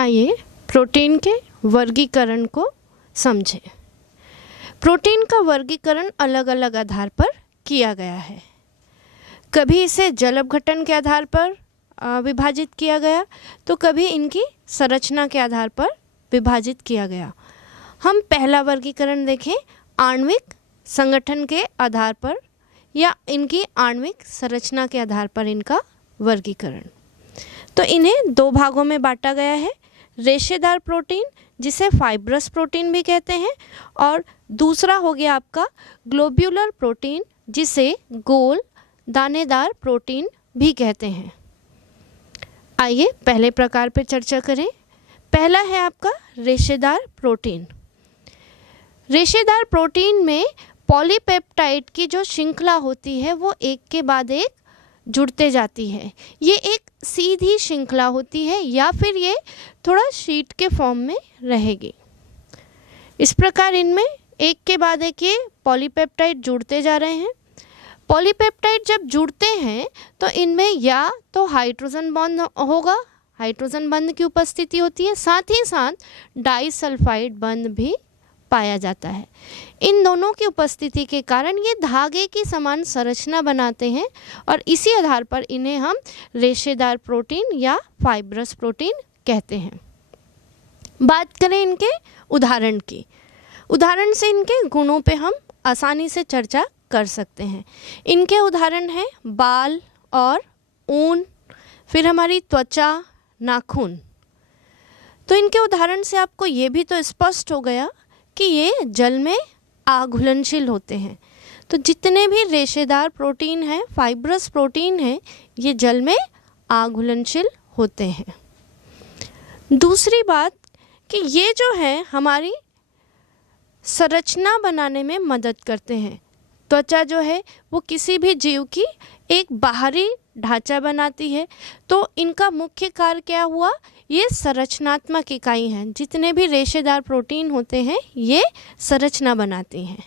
आइए प्रोटीन के वर्गीकरण को समझें। प्रोटीन का वर्गीकरण अलग अलग आधार पर किया गया है। कभी इसे जल अपघटन के आधार पर विभाजित किया गया, तो कभी इनकी संरचना के आधार पर विभाजित किया गया। हम पहला वर्गीकरण देखें, आणविक संगठन के आधार पर या इनकी आणविक संरचना के आधार पर इनका वर्गीकरण। तो इन्हें दो भागों में बांटा गया है, रेशेदार प्रोटीन जिसे फाइब्रस प्रोटीन भी कहते हैं, और दूसरा हो गया आपका ग्लोब्यूलर प्रोटीन जिसे गोल दानेदार प्रोटीन भी कहते हैं। आइए पहले प्रकार पर चर्चा करें। पहला है आपका रेशेदार प्रोटीन। रेशेदार प्रोटीन में पॉलीपेप्टाइड की जो श्रृंखला होती है वो एक के बाद एक जुड़ते जाती है। ये एक सीधी श्रृंखला होती है या फिर ये थोड़ा शीट के फॉर्म में रहेगी। इस प्रकार इनमें एक के बाद एक ये पॉलीपेप्टाइड जुड़ते जा रहे हैं। पॉलीपेप्टाइड जब जुड़ते हैं तो इनमें या तो हाइड्रोजन बॉन्ड होगा, हाइड्रोजन बंध की उपस्थिति होती है, साथ ही साथ डाइसल्फाइड बंध भी पाया जाता है। इन दोनों की उपस्थिति के कारण ये धागे की समान संरचना बनाते हैं और इसी आधार पर इन्हें हम रेशेदार प्रोटीन या फाइब्रस प्रोटीन कहते हैं। बात करें इनके उदाहरण की, उदाहरण से इनके गुणों पे हम आसानी से चर्चा कर सकते हैं। इनके उदाहरण हैं बाल और ऊन, फिर हमारी त्वचा, नाखून। तो इनके उदाहरण से आपको ये भी तो स्पष्ट हो गया कि ये जल में आघुलनशील होते हैं। तो जितने भी रेशेदार प्रोटीन हैं, फाइब्रस प्रोटीन हैं, ये जल में आघुलनशील होते हैं। दूसरी बात कि ये जो है हमारी संरचना बनाने में मदद करते हैं। त्वचा जो है वो किसी भी जीव की एक बाहरी ढांचा बनाती है, तो इनका मुख्य कार्य क्या हुआ, ये संरचनात्मक इकाई हैं। जितने भी रेशेदार प्रोटीन होते हैं ये संरचना बनाती हैं।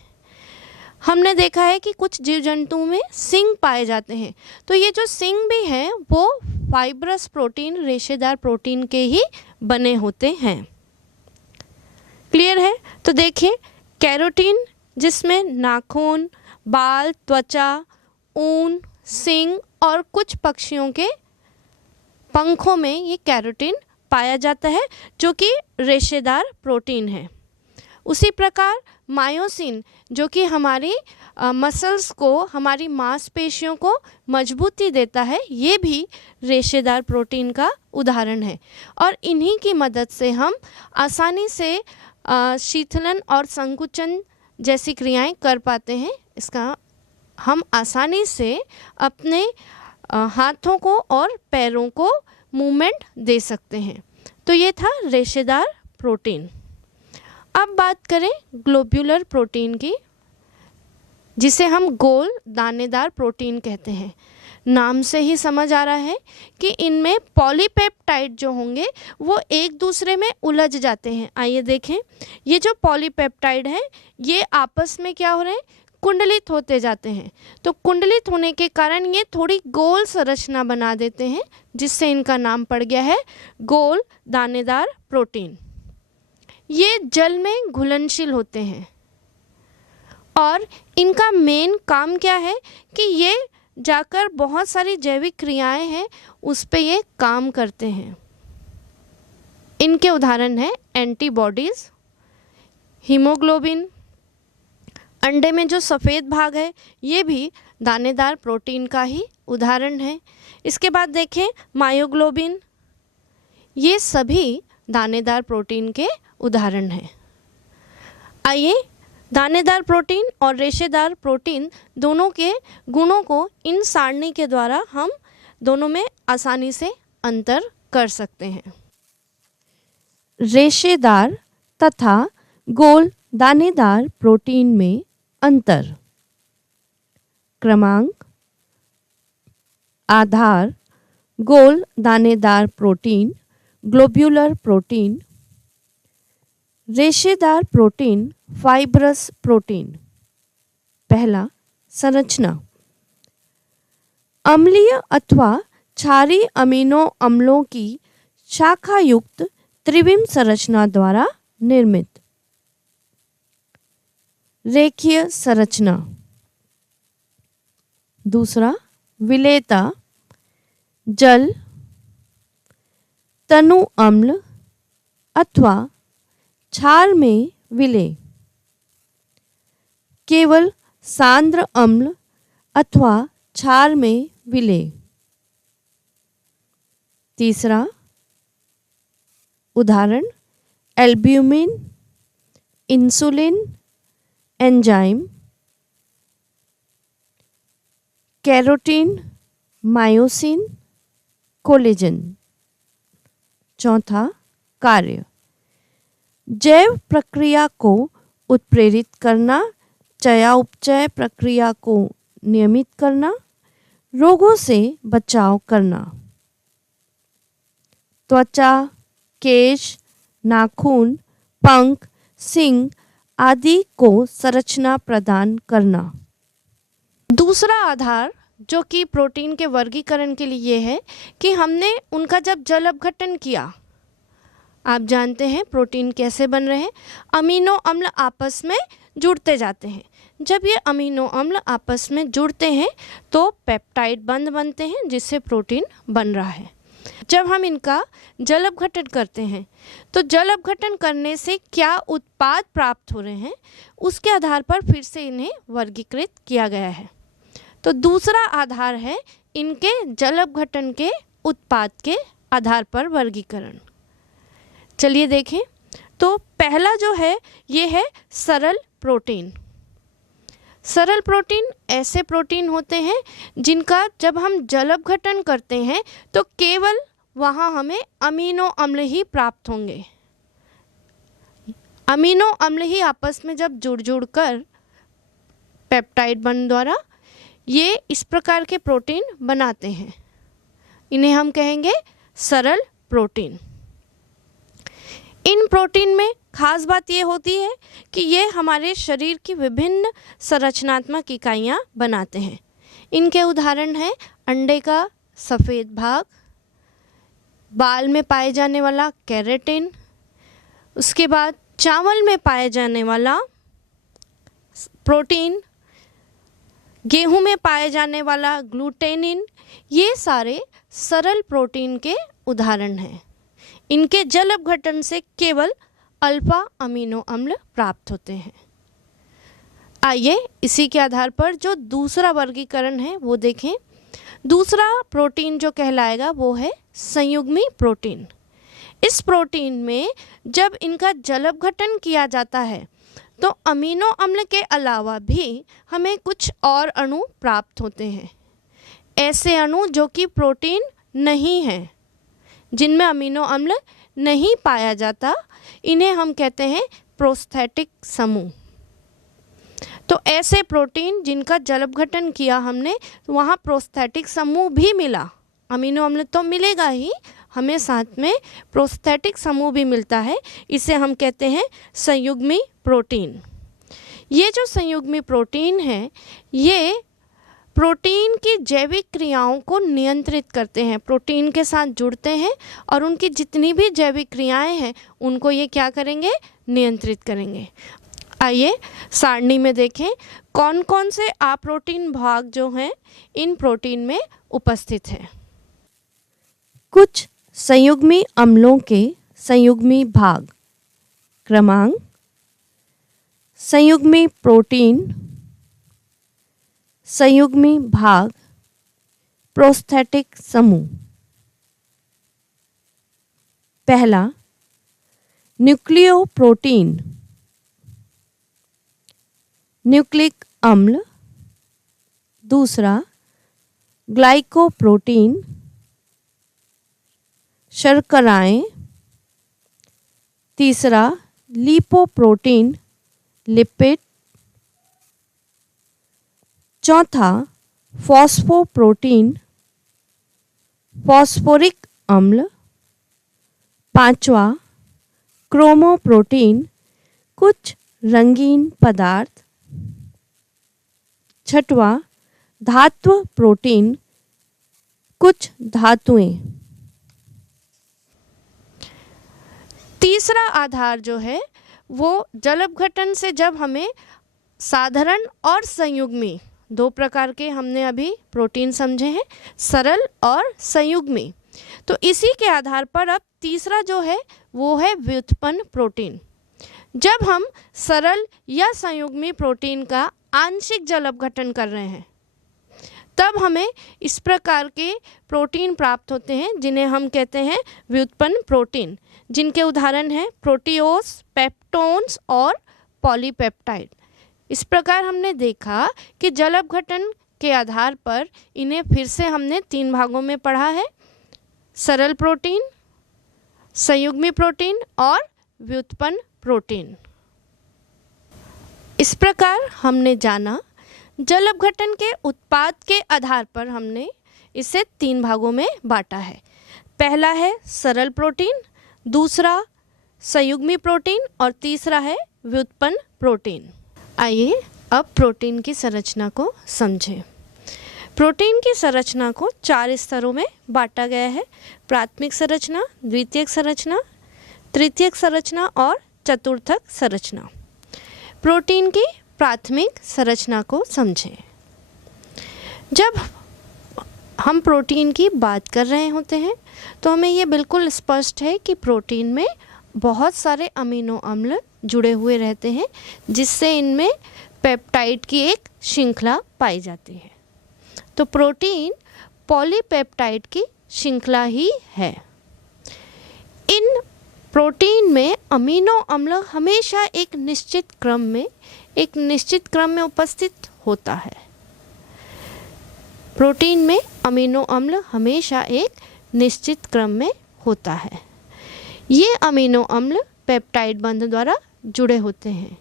हमने देखा है कि कुछ जीव जंतुओं में सींग पाए जाते हैं, तो ये जो सींग भी हैं वो फाइब्रस प्रोटीन, रेशेदार प्रोटीन के ही बने होते हैं। क्लियर है? तो देखिए कैरोटीन जिसमें नाखून, बाल, त्वचा, ऊन, सींग और कुछ पक्षियों के पंखों में ये कैरोटीन पाया जाता है जो कि रेशेदार प्रोटीन है। उसी प्रकार मायोसिन जो कि हमारी मसल्स को, हमारी मांसपेशियों को मजबूती देता है, ये भी रेशेदार प्रोटीन का उदाहरण है। और इन्हीं की मदद से हम आसानी से शीतलन और संकुचन जैसी क्रियाएं कर पाते हैं। इसका हम आसानी से अपने हाथों को और पैरों को मूवमेंट दे सकते हैं। तो ये था रेशेदार प्रोटीन। अब बात करें ग्लोब्यूलर प्रोटीन की, जिसे हम गोल दानेदार प्रोटीन कहते हैं। नाम से ही समझ आ रहा है कि इनमें पॉलीपेप्टाइड जो होंगे वो एक दूसरे में उलझ जाते हैं। आइए देखें, ये जो पॉलीपेप्टाइड हैं ये आपस में क्या हो रहे हैं, कुंडलित होते जाते हैं। तो कुंडलित होने के कारण ये थोड़ी गोल संरचना बना देते हैं, जिससे इनका नाम पड़ गया है गोल दानेदार प्रोटीन। ये जल में घुलनशील होते हैं और इनका मेन काम क्या है कि ये जाकर बहुत सारी जैविक क्रियाएं हैं उस पे ये काम करते हैं। इनके उदाहरण हैं एंटीबॉडीज, हीमोग्लोबिन। अंडे में जो सफ़ेद भाग है ये भी दानेदार प्रोटीन का ही उदाहरण है। इसके बाद देखें मायोग्लोबिन, ये सभी दानेदार प्रोटीन के उदाहरण हैं। आइए दानेदार प्रोटीन और रेशेदार प्रोटीन दोनों के गुणों को इन सारणी के द्वारा हम दोनों में आसानी से अंतर कर सकते हैं। रेशेदार तथा गोल दानेदार प्रोटीन में अंतर। क्रमांक, आधार, गोल दानेदार प्रोटीन, ग्लोब्यूलर प्रोटीन। रेशेदार प्रोटीन, फाइब्रस प्रोटीन। पहला, संरचना। अम्लीय अथवा क्षारीय अमीनो अम्लों की शाखा युक्त त्रिविम संरचना द्वारा निर्मित। रेखीय संरचना। दूसरा, विलेयता, जल, तनु अम्ल अथवा क्षार में विलेय, केवल सांद्र अम्ल अथवा क्षार में विलेय। तीसरा उदाहरण, albumin, insulin, enzyme, carotene, myosin, collagen. चौथा, कार्य, जैव प्रक्रिया को उत्प्रेरित करना, चयापचय प्रक्रिया को नियमित करना, रोगों से बचाव करना। त्वचा, केश, नाखून, पंख, सींग आदि को संरचना प्रदान करना। दूसरा आधार जो कि प्रोटीन के वर्गीकरण के लिए है कि हमने उनका जब जल अपघटन किया, आप जानते हैं प्रोटीन कैसे बन रहे हैं, अमीनो अम्ल आपस में जुड़ते जाते हैं। जब ये अमीनो अम्ल आपस में जुड़ते हैं तो पेप्टाइड बंध बनते हैं जिससे प्रोटीन बन रहा है। जब हम इनका जल अपघटन करते हैं तो जल अपघटन करने से क्या उत्पाद प्राप्त हो रहे हैं उसके आधार पर फिर से इन्हें वर्गीकृत किया गया है। तो दूसरा आधार है इनके जल अपघटन के उत्पाद के आधार पर वर्गीकरण। चलिए देखें, तो पहला जो है ये है सरल प्रोटीन। सरल प्रोटीन ऐसे प्रोटीन होते हैं जिनका जब हम जल अपघटन करते हैं तो केवल वहाँ हमें अमीनो अम्ल ही प्राप्त होंगे। अमीनो अम्ल ही आपस में जब जुड़ कर पेप्टाइड बंध द्वारा ये इस प्रकार के प्रोटीन बनाते हैं, इन्हें हम कहेंगे सरल प्रोटीन। इन प्रोटीन में खास बात ये होती है कि ये हमारे शरीर की विभिन्न संरचनात्मक इकाइयाँ बनाते हैं। इनके उदाहरण हैं अंडे का सफ़ेद भाग, बाल में पाए जाने वाला केराटिन, उसके बाद चावल में पाए जाने वाला प्रोटीन, गेहूं में पाए जाने वाला ग्लूटेनिन। ये सारे सरल प्रोटीन के उदाहरण हैं। इनके जल अपघटन से केवल अल्फा अमीनो अम्ल प्राप्त होते हैं। आइए इसी के आधार पर जो दूसरा वर्गीकरण है वो देखें। दूसरा प्रोटीन जो कहलाएगा वो है संयुग्मी प्रोटीन। इस प्रोटीन में जब इनका जल अपघटन किया जाता है तो अमीनो अम्ल के अलावा भी हमें कुछ और अणु प्राप्त होते हैं। ऐसे अणु जो कि प्रोटीन नहीं हैं, जिनमें अमीनो अम्ल नहीं पाया जाता, इन्हें हम कहते हैं प्रोस्थेटिक समूह। तो ऐसे प्रोटीन जिनका जल अपघटन किया हमने तो वहाँ प्रोस्थेटिक समूह भी मिला। अमीनो अम्ल तो मिलेगा ही, हमें साथ में प्रोस्थेटिक समूह भी मिलता है। इसे हम कहते हैं संयुग्मी प्रोटीन। ये जो संयुग्मी प्रोटीन है ये प्रोटीन की जैविक क्रियाओं को नियंत्रित करते हैं, प्रोटीन के साथ जुड़ते हैं और उनकी जितनी भी जैविक क्रियाएं हैं उनको ये क्या करेंगे, नियंत्रित करेंगे। आइए सारणी में देखें कौन कौन से अप्रोटीन भाग जो हैं इन प्रोटीन में उपस्थित हैं। कुछ संयुग्मी अम्लों के संयुग्मी भाग। क्रमांक: संयुग्मी प्रोटीन, संयुग्मी भाग, प्रोस्थेटिक समूह। पहला न्यूक्लियोप्रोटीन, न्यूक्लिक अम्ल। दूसरा ग्लाइकोप्रोटीन, शर्कराएं। तीसरा लिपोप्रोटीन, लिपिड। चौथा फॉस्फोप्रोटीन, फॉस्फोरिक अम्ल। पांचवा क्रोमोप्रोटीन, कुछ रंगीन पदार्थ। छठवा धात्व प्रोटीन, कुछ धातुएं। तीसरा आधार जो है वो जल अपघटन से जब हमें साधारण और संयुग्मी, दो प्रकार के हमने अभी प्रोटीन समझे हैं, सरल और संयुग्मी, तो इसी के आधार पर अब तीसरा जो है वो है व्युत्पन्न प्रोटीन। जब हम सरल या संयुग्मी प्रोटीन का आंशिक जल अपघटन कर रहे हैं तब हमें इस प्रकार के प्रोटीन प्राप्त होते हैं जिन्हें हम कहते हैं व्युत्पन्न प्रोटीन, जिनके उदाहरण हैं प्रोटियोस, पेप्टोन्स और पॉलीपेप्टाइड। इस प्रकार हमने देखा कि जल अपघटन के आधार पर इन्हें फिर से हमने 3 भागों में पढ़ा है, सरल प्रोटीन, संयुग्मी प्रोटीन और व्युत्पन्न प्रोटीन। इस प्रकार हमने जाना जल अपघटन के उत्पाद के आधार पर हमने इसे 3 भागों में बांटा है। पहला है सरल प्रोटीन, दूसरा संयुग्मी प्रोटीन और तीसरा है व्युत्पन्न प्रोटीन। आइए अब प्रोटीन की संरचना को समझें। प्रोटीन की संरचना को 4 स्तरों में बांटा गया है, प्राथमिक संरचना, द्वितीयक संरचना, तृतीयक संरचना और चतुर्थक संरचना। प्रोटीन की प्राथमिक संरचना को समझें। जब हम प्रोटीन की बात कर रहे होते हैं तो हमें ये बिल्कुल स्पष्ट है कि प्रोटीन में बहुत सारे अमीनो अम्ल जुड़े हुए रहते हैं, जिससे इनमें पेप्टाइड की एक श्रृंखला पाई जाती है। तो प्रोटीन पॉलीपेप्टाइड की श्रृंखला ही है। इन प्रोटीन में अमीनो अम्ल हमेशा एक निश्चित क्रम में उपस्थित होता है। प्रोटीन में अमीनो अम्ल हमेशा एक निश्चित क्रम में होता है। ये अमीनो अम्ल पेप्टाइड बंध द्वारा जुड़े होते हैं।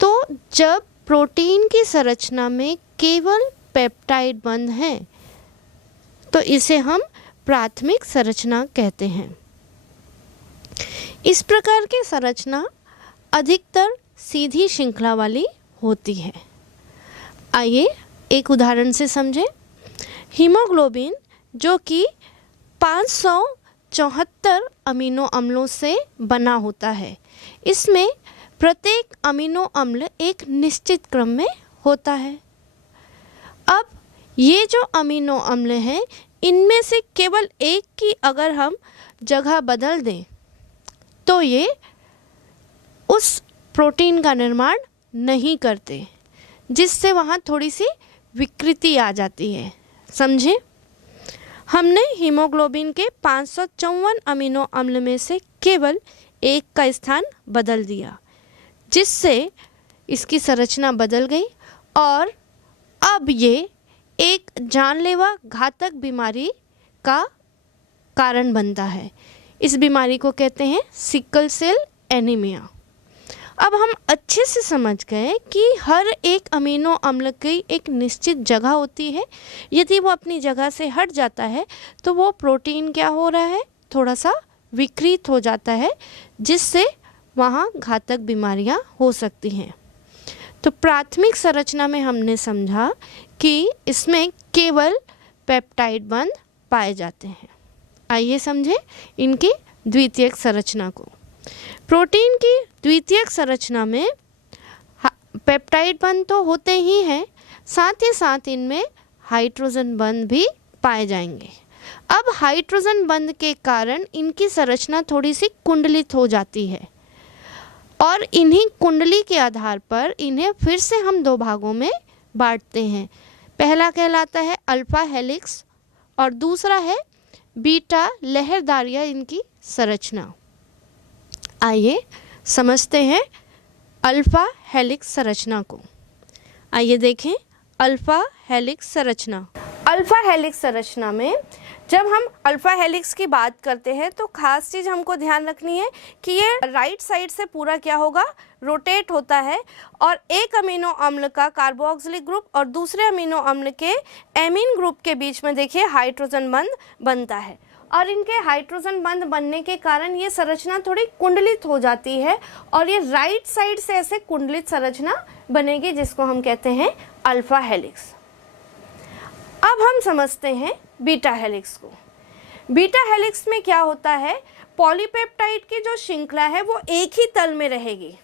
तो जब प्रोटीन की संरचना में केवल पेप्टाइड बंध हैं तो इसे हम प्राथमिक संरचना कहते हैं। इस प्रकार की संरचना अधिकतर सीधी श्रृंखला वाली होती है। आइए एक उदाहरण से समझें। हीमोग्लोबिन जो कि 574 अमीनो अम्लों से बना होता है, इसमें प्रत्येक अमीनो अम्ल एक निश्चित क्रम में होता है। अब ये जो अमीनो अम्ल हैं, इनमें से केवल एक की अगर हम जगह बदल दें तो ये उस प्रोटीन का निर्माण नहीं करते, जिससे वहाँ थोड़ी सी विकृति आ जाती है। समझे? हमने हीमोग्लोबिन के 554 अमीनो अम्ल में से केवल एक का स्थान बदल दिया, जिससे इसकी संरचना बदल गई और अब ये एक जानलेवा घातक बीमारी का कारण बनता है। इस बीमारी को कहते हैं सिकल सेल एनीमिया। अब हम अच्छे से समझ गए कि हर एक अमीनो अम्ल की एक निश्चित जगह होती है। यदि वो अपनी जगह से हट जाता है तो वो प्रोटीन क्या हो रहा है, थोड़ा सा विकृत हो जाता है, जिससे वहाँ घातक बीमारियाँ हो सकती हैं। तो प्राथमिक संरचना में हमने समझा कि इसमें केवल पेप्टाइड बंध पाए जाते हैं। आइए समझें इनकी द्वितीयक संरचना को। प्रोटीन की द्वितीयक संरचना में पेप्टाइड बंध तो होते ही हैं, साथ ही साथ इनमें हाइड्रोजन बंध भी पाए जाएंगे। अब हाइड्रोजन बंध के कारण इनकी संरचना थोड़ी सी कुंडलित हो जाती है और इन्हीं कुंडली के आधार पर इन्हें फिर से हम 2 भागों में बांटते हैं। पहला कहलाता है अल्फा हेलिक्स और दूसरा है बीटा लहरदारिया इनकी संरचना। आइए समझते हैं अल्फा हेलिक्स संरचना को। आइए देखें अल्फा हेलिक्स संरचना। अल्फा हेलिक्स संरचना में जब हम अल्फा हेलिक्स की बात करते हैं तो खास चीज़ हमको ध्यान रखनी है कि ये राइट साइड से पूरा क्या होगा, रोटेट होता है और एक अमीनो अम्ल का कार्बोक्सिलिक ग्रुप और दूसरे अमीनो अम्ल के एमीन ग्रुप के बीच में देखिए हाइड्रोजन बंध बनता है और इनके हाइड्रोजन बंध बनने के कारण ये संरचना थोड़ी कुंडलित हो जाती है और ये राइट साइड से ऐसे कुंडलित संरचना बनेगी, जिसको हम कहते हैं अल्फा हेलिक्स। अब हम समझते हैं बीटा हेलिक्स को। बीटा हेलिक्स में क्या होता है, पॉलीपेप्टाइड की जो श्रृंखला है वो एक ही तल में रहेगी।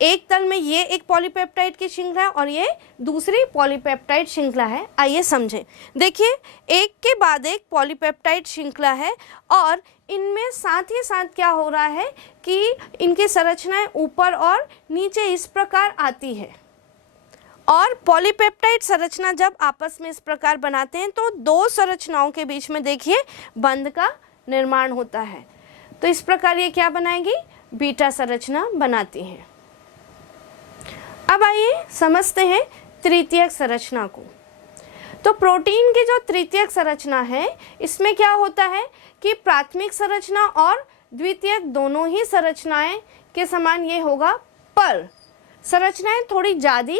एक तल में ये एक पॉलीपेप्टाइड की श्रृंखला है और ये दूसरी पॉलीपेप्टाइड श्रृंखला है। आइए समझें। देखिए, एक के बाद एक पॉलीपेप्टाइड श्रृंखला है और इनमें साथ ही साथ क्या हो रहा है कि इनकी संरचनाएं ऊपर और नीचे इस प्रकार आती है। और पॉलीपेप्टाइड संरचना जब आपस में इस प्रकार बनाते हैं तो दो संरचनाओं के बीच में देखिए बंध का निर्माण होता है। तो इस प्रकार ये क्या बनाएगी, बीटा संरचना बनाती है। अब आइए समझते हैं तृतीयक संरचना को। तो प्रोटीन की जो तृतीयक संरचना है इसमें क्या होता है कि प्राथमिक संरचना और द्वितीयक दोनों ही संरचनाएं के समान ये होगा, पर संरचनाएं थोड़ी ज़्यादा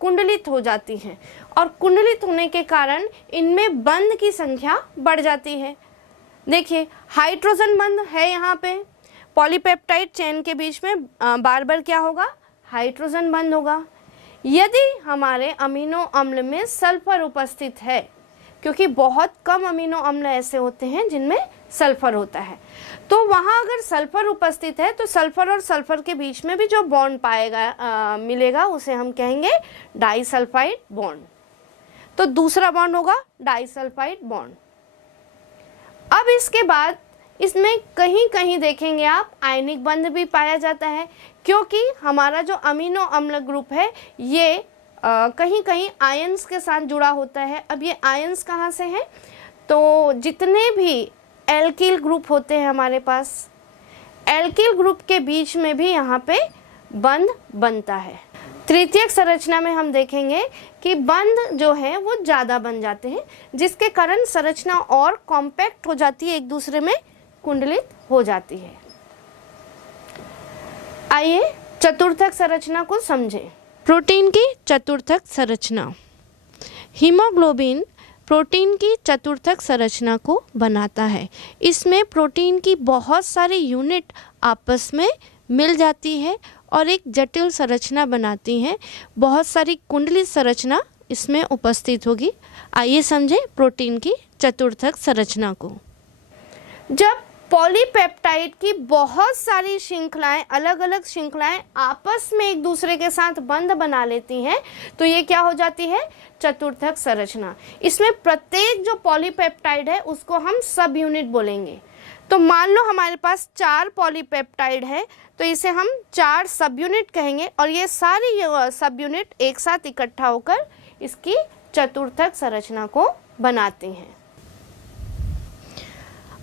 कुंडलित हो जाती हैं और कुंडलित होने के कारण इनमें बंध की संख्या बढ़ जाती है। देखिए, हाइड्रोजन बंध है यहाँ पे, पॉलीपेप्टाइड चेन के बीच में बार बार क्या होगा, हाइड्रोजन बंध होगा। यदि हमारे अमीनो अम्ल में सल्फर उपस्थित है, क्योंकि बहुत कम अमीनो अम्ल ऐसे होते हैं जिनमें सल्फर होता है, तो वहाँ अगर सल्फर उपस्थित है तो सल्फर और सल्फर के बीच में भी जो बॉन्ड मिलेगा उसे हम कहेंगे डाइसल्फाइड बॉन्ड। तो दूसरा बॉन्ड होगा डाइसल्फाइड बॉन्ड। अब इसके बाद इसमें कहीं कहीं देखेंगे आप आयनिक बंध भी पाया जाता है, क्योंकि हमारा जो अमीनो अम्ल ग्रुप है ये कहीं कहीं आयंस के साथ जुड़ा होता है। अब ये आयंस कहाँ से हैं, तो जितने भी एल्किल ग्रुप होते हैं हमारे पास, एल्किल ग्रुप के बीच में भी यहाँ पे बंध बनता है। तृतीयक संरचना में हम देखेंगे कि बंध जो है वो ज़्यादा बन जाते हैं, जिसके कारण संरचना और कॉम्पैक्ट हो जाती है, एक दूसरे में कुंडलित हो जाती है। आइए चतुर्थक संरचना को समझें। प्रोटीन की चतुर्थक संरचना। हीमोग्लोबिन प्रोटीन की चतुर्थक संरचना को बनाता है। इसमें प्रोटीन की बहुत सारी यूनिट आपस में मिल जाती है और एक जटिल संरचना बनाती हैं। बहुत सारी कुंडलित संरचना इसमें उपस्थित होगी। आइए समझें प्रोटीन की चतुर्थक संरचना को। जब पॉलीपेप्टाइड की बहुत सारी श्रृंखलाएं, अलग अलग श्रृंखलाएं आपस में एक दूसरे के साथ बंध बना लेती हैं तो ये क्या हो जाती है, चतुर्थक संरचना। इसमें प्रत्येक जो पॉलीपेप्टाइड है उसको हम सब यूनिट बोलेंगे। तो मान लो हमारे पास 4 पॉलीपेप्टाइड है तो इसे हम 4 सब यूनिट कहेंगे और ये सारी सब यूनिट एक साथ इकट्ठा होकर इसकी चतुर्थक संरचना को बनाते हैं।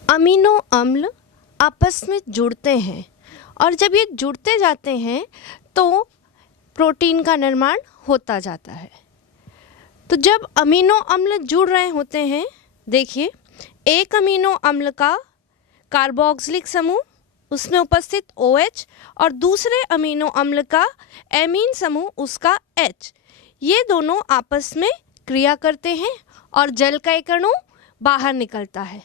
अमीनो अम्ल आपस में जुड़ते हैं और जब ये जुड़ते जाते हैं तो प्रोटीन का निर्माण होता जाता है। तो जब अमीनो अम्ल जुड़ रहे होते हैं, देखिए एक अमीनो अम्ल का कार्बोक्सिलिक समूह, उसमें उपस्थित OH और दूसरे अमीनो अम्ल का एमीन समूह, उसका H, ये दोनों आपस में क्रिया करते हैं और जल का एक अणु बाहर निकलता है।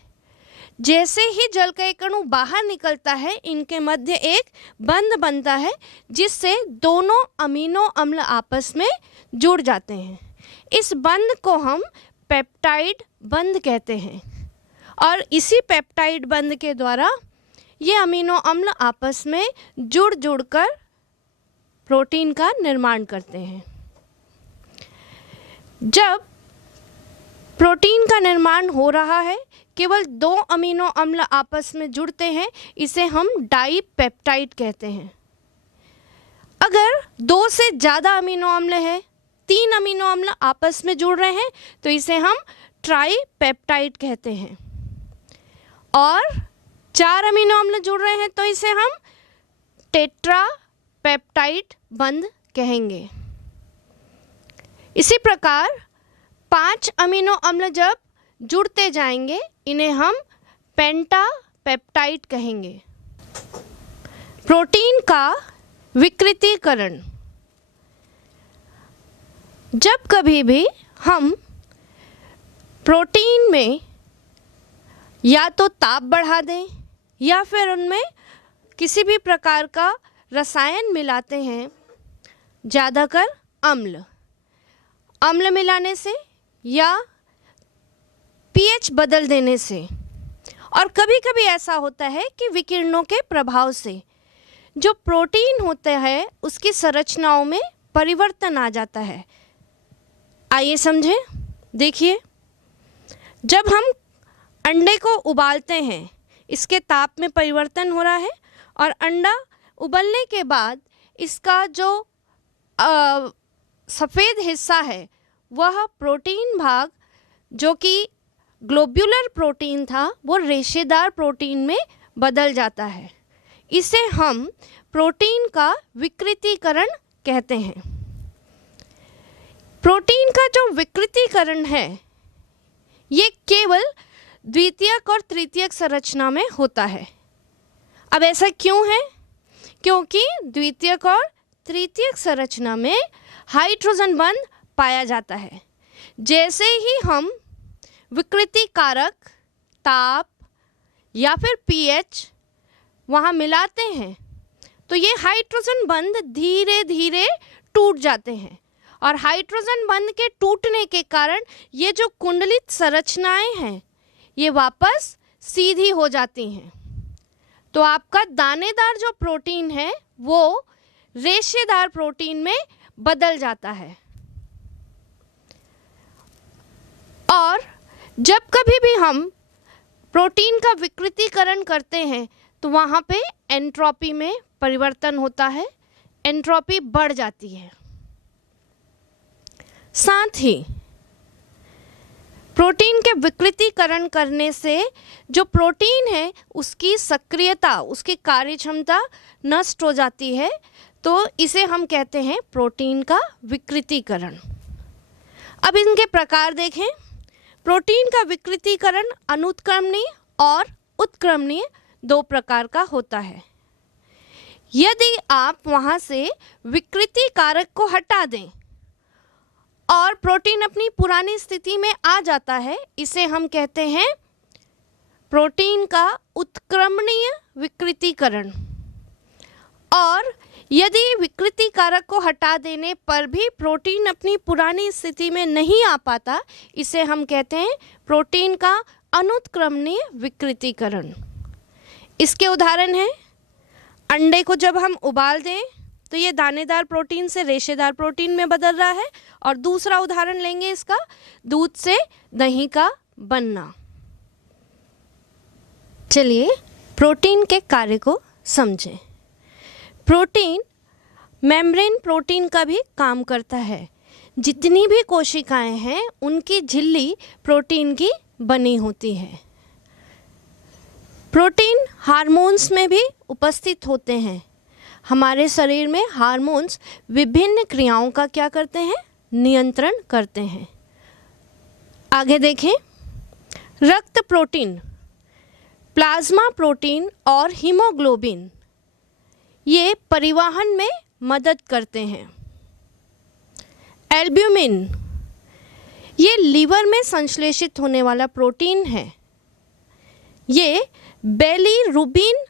जैसे ही जल का एक अणु बाहर निकलता है, इनके मध्य एक बंध बनता है जिससे दोनों अमीनो अम्ल आपस में जुड़ जाते हैं। इस बंध को हम पेप्टाइड बंध कहते हैं और इसी पेप्टाइड बंध के द्वारा ये अमीनो अम्ल आपस में जुड़ कर प्रोटीन का निर्माण करते हैं। जब प्रोटीन का निर्माण हो रहा है, केवल 2 अमीनो अम्ल आपस में जुड़ते हैं, इसे हम डाइपेप्टाइड कहते हैं। अगर 2 से ज़्यादा अमीनो अम्ल है, 3 अमीनो अम्ल आपस में जुड़ रहे हैं तो इसे हम ट्राइपेप्टाइड कहते हैं और 4 अमीनो अम्ल जुड़ रहे हैं तो इसे हम टेट्रापेप्टाइड बंध कहेंगे। इसी प्रकार 5 अमीनो अम्ल जब जुड़ते जाएंगे इन्हें हम पेंटापेप्टाइड कहेंगे। प्रोटीन का विकृतीकरण। जब कभी भी हम प्रोटीन में या तो ताप बढ़ा दें या फिर उनमें किसी भी प्रकार का रसायन मिलाते हैं, ज़्यादातर अम्ल मिलाने से या pH बदल देने से और कभी कभी ऐसा होता है कि विकिरणों के प्रभाव से जो प्रोटीन होता है उसकी संरचनाओं में परिवर्तन आ जाता है। आइए समझें। देखिए, जब हम अंडे को उबालते हैं, इसके ताप में परिवर्तन हो रहा है और अंडा उबलने के बाद इसका जो सफ़ेद हिस्सा है वह प्रोटीन भाग जो कि ग्लोब्यूलर प्रोटीन था वो रेशेदार प्रोटीन में बदल जाता है। इसे हम प्रोटीन का विकृतीकरण कहते हैं। प्रोटीन का जो विकृतीकरण है ये केवल द्वितीयक और तृतीयक संरचना में होता है। अब ऐसा क्यों है? क्योंकि द्वितीयक और तृतीयक संरचना में हाइड्रोजन बंध पाया जाता है। जैसे ही हम विकृति कारक, ताप या फिर पीएच वहाँ मिलाते हैं तो ये हाइड्रोजन बंध धीरे धीरे टूट जाते हैं और हाइड्रोजन बंध के टूटने के कारण ये जो कुंडलित संरचनाएं हैं ये वापस सीधी हो जाती हैं। तो आपका दानेदार जो प्रोटीन है वो रेशेदार प्रोटीन में बदल जाता है। और जब कभी भी हम प्रोटीन का विकृतीकरण करते हैं तो वहाँ पे एंट्रोपी में परिवर्तन होता है, एंट्रोपी बढ़ जाती है। साथ ही प्रोटीन के विकृतीकरण करने से जो प्रोटीन है उसकी सक्रियता, उसकी कार्यक्षमता नष्ट हो जाती है, तो इसे हम कहते हैं प्रोटीन का विकृतीकरण। अब इनके प्रकार देखें। प्रोटीन का विकृतीकरण अनुत्क्रमणीय और उत्क्रमणीय दो प्रकार का होता है। यदि आप वहाँ से विकृति कारक को हटा दें और प्रोटीन अपनी पुरानी स्थिति में आ जाता है, इसे हम कहते हैं प्रोटीन का उत्क्रमणीय विकृतीकरण। और यदि विकृति कारक को हटा देने पर भी प्रोटीन अपनी पुरानी स्थिति में नहीं आ पाता, इसे हम कहते हैं प्रोटीन का अनुत्क्रमणीय विकृतीकरण। इसके उदाहरण हैं, अंडे को जब हम उबाल दें तो ये दानेदार प्रोटीन से रेशेदार प्रोटीन में बदल रहा है। और दूसरा उदाहरण लेंगे इसका, दूध से दही का बनना। चलिए प्रोटीन के कार्य को समझें। प्रोटीन मेम्ब्रेन प्रोटीन का भी काम करता है। जितनी भी कोशिकाएं हैं उनकी झिल्ली प्रोटीन की बनी होती है। प्रोटीन हार्मोन्स में भी उपस्थित होते हैं। हमारे शरीर में हार्मोन्स विभिन्न क्रियाओं का क्या करते हैं? नियंत्रण करते हैं। आगे देखें, रक्त प्रोटीन, प्लाज्मा प्रोटीन और हीमोग्लोबिन ये परिवहन में मदद करते हैं। एल्ब्यूमिन ये लीवर में संश्लेषित होने वाला प्रोटीन है। ये बिलिरुबिन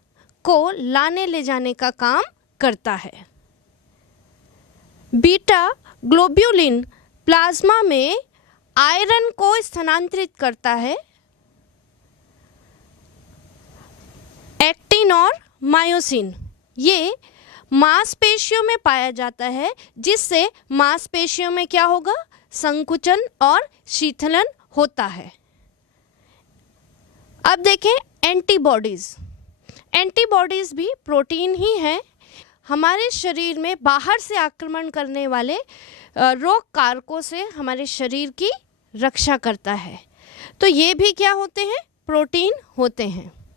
को लाने ले जाने का काम करता है। बीटा ग्लोब्यूलिन प्लाज्मा में आयरन को स्थानांतरित करता है। एक्टिन और मायोसिन ये मांसपेशियों में पाया जाता है, जिससे मांसपेशियों में क्या होगा? संकुचन और शीतलन होता है। अब देखें एंटीबॉडीज़। एंटीबॉडीज़ भी प्रोटीन ही है। हमारे शरीर में बाहर से आक्रमण करने वाले रोग कारकों से हमारे शरीर की रक्षा करता है। तो ये भी क्या होते हैं? प्रोटीन होते हैं।